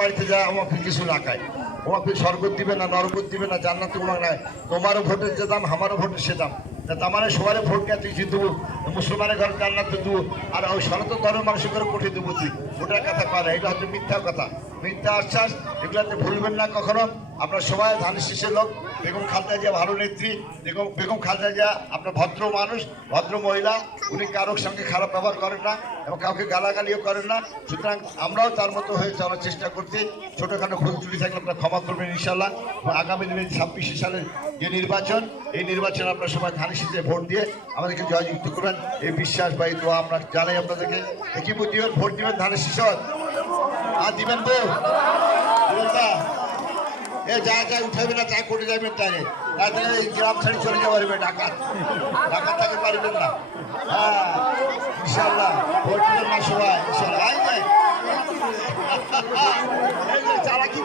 বাড়িতে যায় আমাকে কিছু না খায়, তোমাকে স্বর্গত দিবে না, নরকত দিবে না, জান্নাত তোমার নাই। তোমারও ভোটের যে দাম, আমারও ভোটের সে দাম। তার মানে সবাই ভোট নিয়ে তুই জিতবো, মুসলমানের ঘরে জান্নাত দেবো, আর ওই সনাতন ধর্মের মানুষের ঘরে কোঠে দেবো তুই। ওটার কথা পারে, এটা হচ্ছে মিথ্যা কথা, মিথ্যা আশ্বাস। এগুলোতে ভুলবেন না কখনো। আপনার সবাই ধানের শীষের লোক। বেগম খালেদা জিয়া ভালো নেত্রী, বেগম খালেদা জিয়া আপনার ভদ্র মানুষ, ভদ্র মহিলা। উনি কারোর সঙ্গে খারাপ ব্যবহার করেন না এবং কাউকে গালাগালিও করেন না। সুতরাং আমরাও তার মতো হয়ে চলার চেষ্টা করছি। ছোটোখাটো ভুল ত্রুটি থাকলে আপনারা ক্ষমা করবেন ইনশাল্লাহ। আগামী দিনে 26 সালের যে নির্বাচন, এই নির্বাচনে আপনারা সবাই ধানের শীষে ভোট দিয়ে আমাদেরকে জয়যুক্ত করবেন, এই বিশ্বাস বা এই দোয়া আমরা জানাই আপনাদেরকে। একই বুদ্ধিবেন, ভোট দিবেন ধানের শীষে, আর দিবেন তো এ জায়গায় উঠাবে না, তাই করে যাবেন, তাই তাহলে এই গ্রাম ছাড়ি চলে যাওয়া পারবে, ঢাকা থাকতে পারবেন না। হ্যাঁ ইনশাল্লাহ ভোট দিবেন না সবাই, ইনশাল্লাহ। চালাকি